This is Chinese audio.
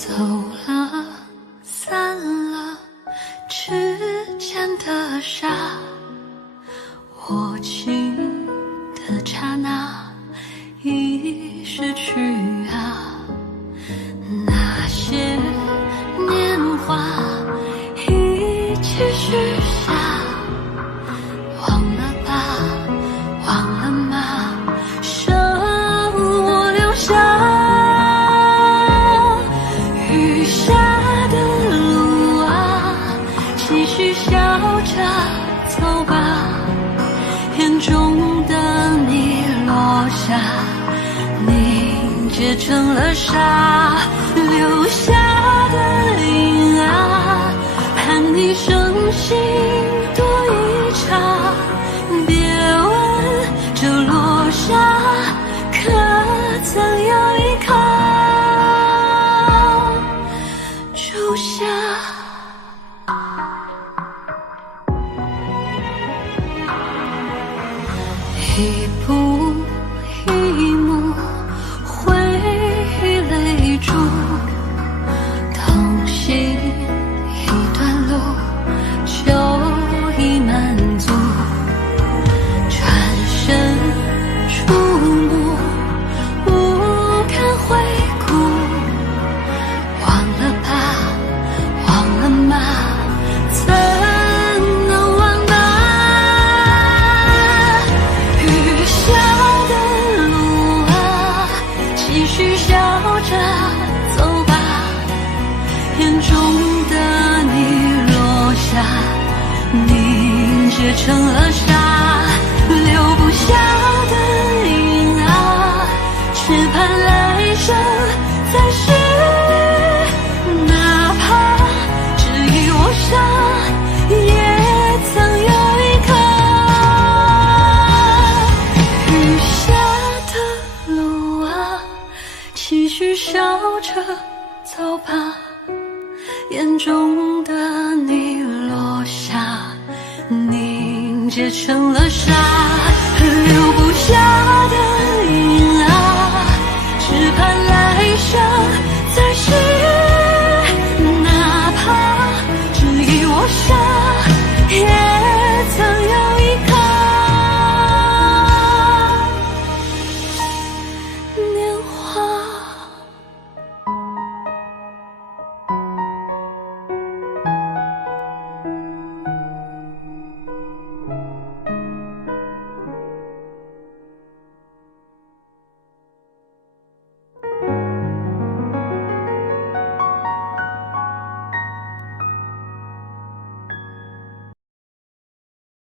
走了，散了，指尖的沙，握紧的刹那已逝去啊。那些年华一起许下，忘了吧，忘了吗？剩我留下。雨下的路啊，继续笑着走吧，眼中的你落下，凝结成了沙，留下的影啊，盼你生息多一场。别问这落下可曾有依靠，就下。一步一幕，回忆泪珠，同行一段路，就已满足。转身触目，不堪回顾，忘了吧，忘了吗？怎能忘呢？雨下的路啊，继续笑着走吧，眼中的你落下，凝结成了沙，留不下的影啊，只盼来生再续。哪怕只一握沙，也曾有一刻。雨下的路啊，继续笑着走吧，眼中的你落下，凝结成了沙，留不下的